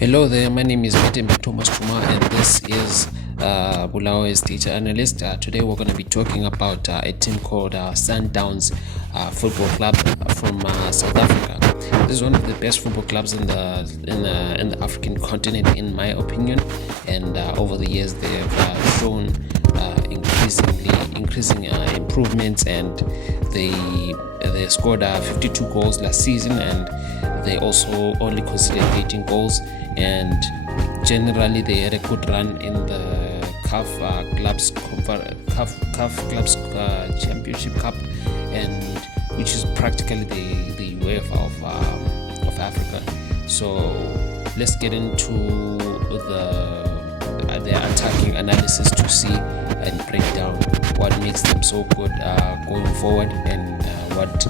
Hello there, my name is Matembe Thomas Tuma, and this is Bulawayo's Data Analyst. Today we're going to be talking about a team called Sundowns Football Club from South Africa. This is one of the best football clubs in the African continent, in my opinion, and over the years they have shown increasing improvements, and they scored 52 goals last season, and they also only conceded 18 goals, and generally they had a good run in the CAF Clubs Championship Cup, and which is practically the UEFA of Africa. So let's get into the attacking analysis to see and break down what makes them so good going forward, and what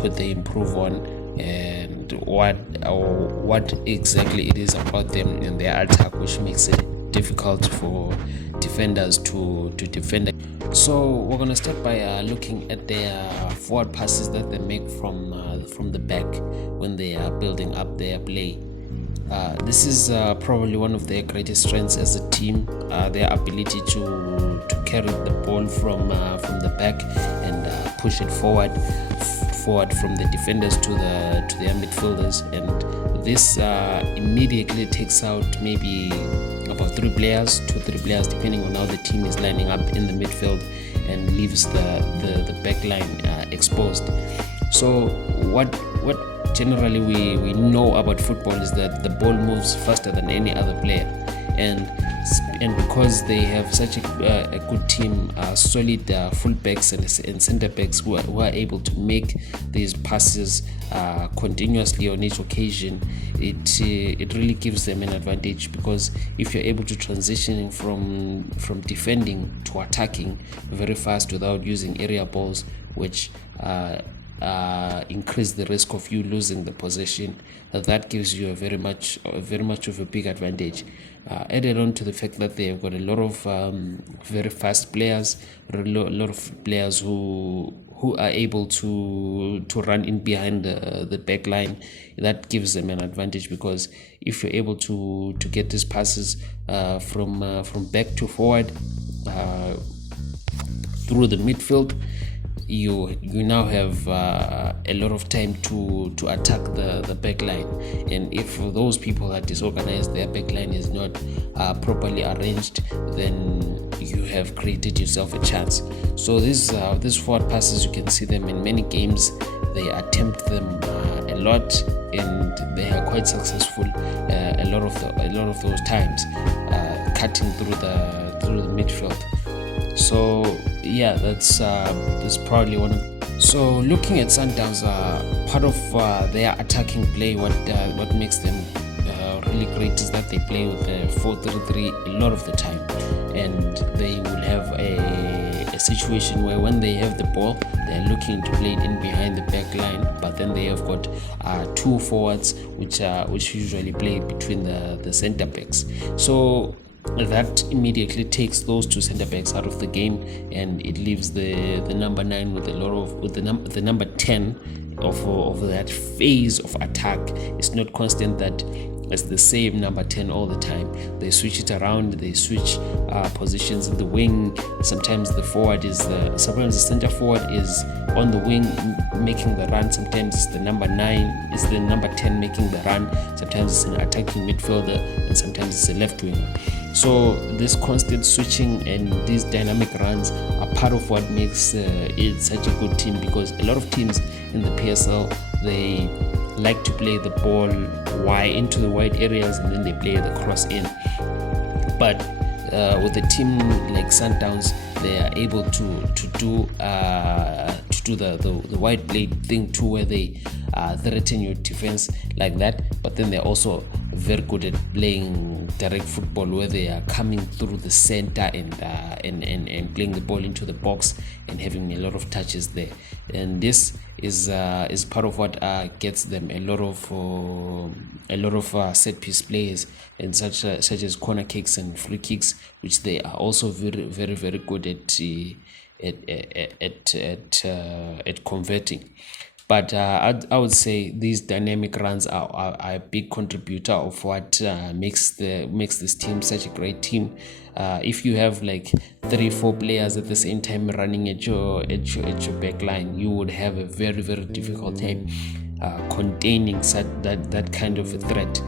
could they improve on, and what exactly it is about them and their attack which makes it difficult for defenders to defend. So we're gonna start by looking at their forward passes that they make from the back when they are building up their play. This is probably one of their greatest strengths as a team, their ability to carry the ball from the back and push it forward from the defenders to their midfielders, and this immediately takes out maybe about 2 or 3 players depending on how the team is lining up in the midfield, and leaves the back line exposed. So what generally we know about football is that the ball moves faster than any other player, and because they have such a good team, solid fullbacks and centre backs who are able to make these passes continuously on each occasion, it really gives them an advantage, because if you're able to transition from defending to attacking very fast without using area balls, which increase the risk of you losing the possession, that gives you a very much of a big advantage. Added on to the fact that they've got a lot of very fast players, a lot of players who are able to run in behind the back line, that gives them an advantage, because if you're able to get these passes from back to forward through the midfield, you now have a lot of time to attack the back line. And if those people are disorganized, their back line is not properly arranged, then you have created yourself a chance. So these forward passes, you can see them in many games. They attempt them a lot, and they are quite successful a lot of those times, cutting through the midfield. So yeah, that's probably one of. So looking at Sundowns, part of their attacking play, what makes them really great is that they play with a 4-3-3 a lot of the time, and they will have a situation where when they have the ball, they're looking to play it in behind the back line, but then they have got 2 forwards which usually play between the centre backs. So that immediately takes those 2 centre backs out of the game, and it leaves the number 9 with the number 10 of that phase of attack. It's not constant that it's the same number 10 all the time. They switch it around, they switch positions in the wing. Sometimes the centre forward is on the wing making the run. Sometimes it's the number 9, it's the number 10 making the run. Sometimes it's an attacking midfielder, and sometimes it's a left winger. So this constant switching and these dynamic runs are part of what makes it such a good team, because a lot of teams in the PSL, they like to play the ball wide into the wide areas, and then they play the cross in. But with a team like Sundowns, they are able to do the wide play thing too, where they threaten your defense like that. But then they're also very good at playing direct football, where they are coming through the center and playing the ball into the box and having a lot of touches there. And this is part of what gets them a lot of set piece plays, and such as corner kicks and free kicks, which they are also very very very good at converting. But I would say these dynamic runs are a big contributor of what makes this team such a great team. If you have like 3-4 players at the same time running at your back line, you would have a very, very difficult time containing that kind of a threat.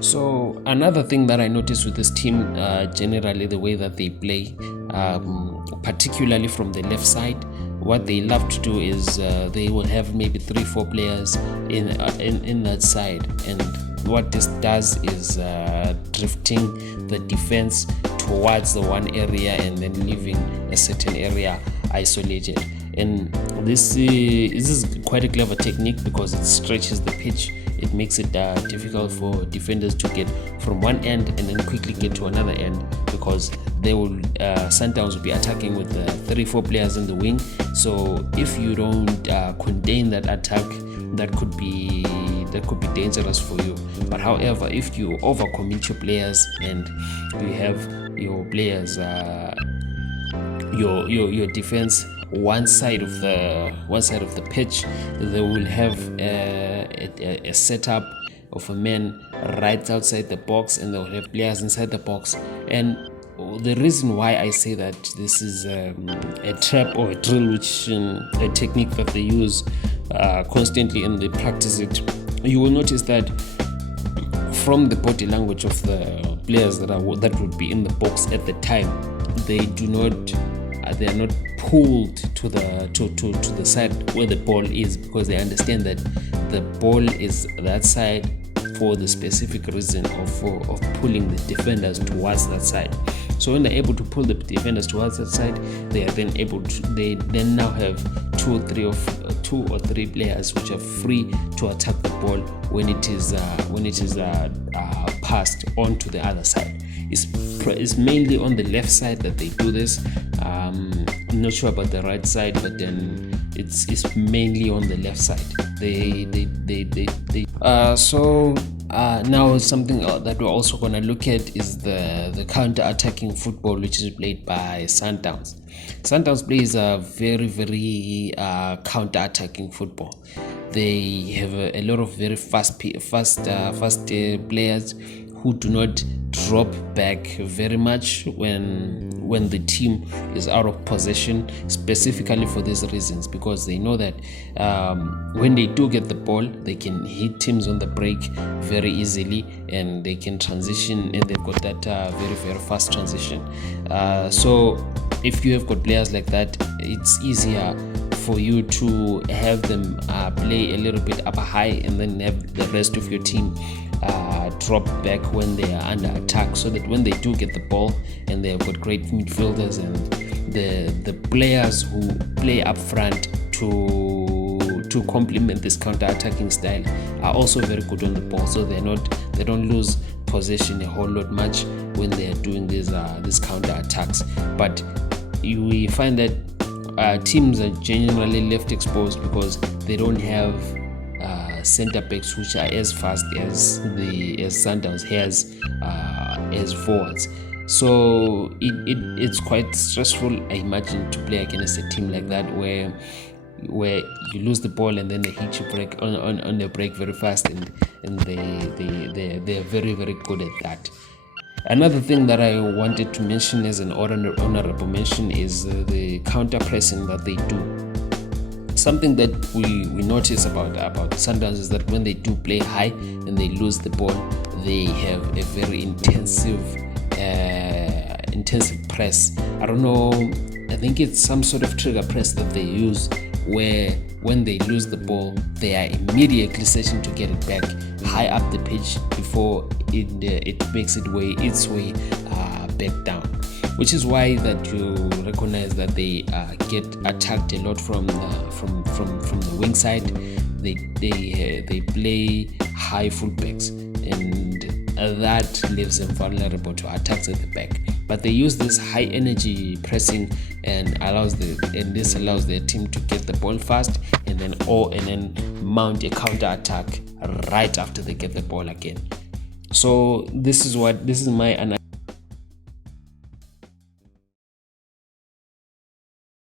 So another thing that I noticed with this team, generally the way that they play, particularly from the left side, what they love to do is they will have maybe 3-4 players in that side, and what this does is drifting the defense towards the one area and then leaving a certain area isolated. And this is quite a clever technique because it stretches the pitch. It makes it difficult for defenders to get from one end and then quickly get to another end, because they will Sundowns will be attacking with 3-4 players in the wing. So if you don't contain that attack, that could be dangerous for you. But however, if you overcommit your players and you have your players your defense one side of the pitch, they will have a setup of a man right outside the box, and they'll have players inside the box. And the reason why I say that this is a trap or a drill, which a technique that they use constantly and they practice it, you will notice that from the body language of the players that would be in the box at the time, they are not pulled to the side where the ball is, because they understand that the ball is that side for the specific reason of pulling the defenders towards that side. So when they're able to pull the defenders towards that side, they then now have two or three players which are free to attack the ball when it is passed on to the other side. It's mainly on the left side that they do this. I'm not sure about the right side, but then it's mainly on the left side. Now something that we're also going to look at is the counter-attacking football, which is played by Sundowns. Sundowns plays a very, very counter-attacking football. They have a lot of very fast players who do not drop back very much when the team is out of possession, specifically for these reasons, because they know that when they do get the ball, they can hit teams on the break very easily, and they can transition, and they've got that very, very fast transition. So if you have got players like that, it's easier for you to have them play a little bit up high, and then have the rest of your team drop back when they are under attack, so that when they do get the ball, and they've got great midfielders, and the players who play up front to complement this counter-attacking style are also very good on the ball, so they don't lose possession a whole lot much when they are doing these counter-attacks. But we find that teams are generally left exposed because they don't have center backs which are as fast as Sundowns has as forwards. So it's quite stressful, I imagine, to play against a team like that, where you lose the ball and then they hit you break on the break very fast, and they're very, very good at that. Another thing that I wanted to mention as an honorable mention is the counter pressing that they do. Something that we notice about Sundowns is that when they do play high and they lose the ball, they have a very intensive press. I don't know, I think it's some sort of trigger press that they use, where when they lose the ball, they are immediately searching to get it back high up the pitch before it makes its way back down. Which is why that you recognize that they get attacked a lot from the wing side. They play high fullbacks, and that leaves them vulnerable to attacks at the back. But they use this high energy pressing, and this allows their team to get the ball fast, and then mount a counter attack right after they get the ball again. So this is my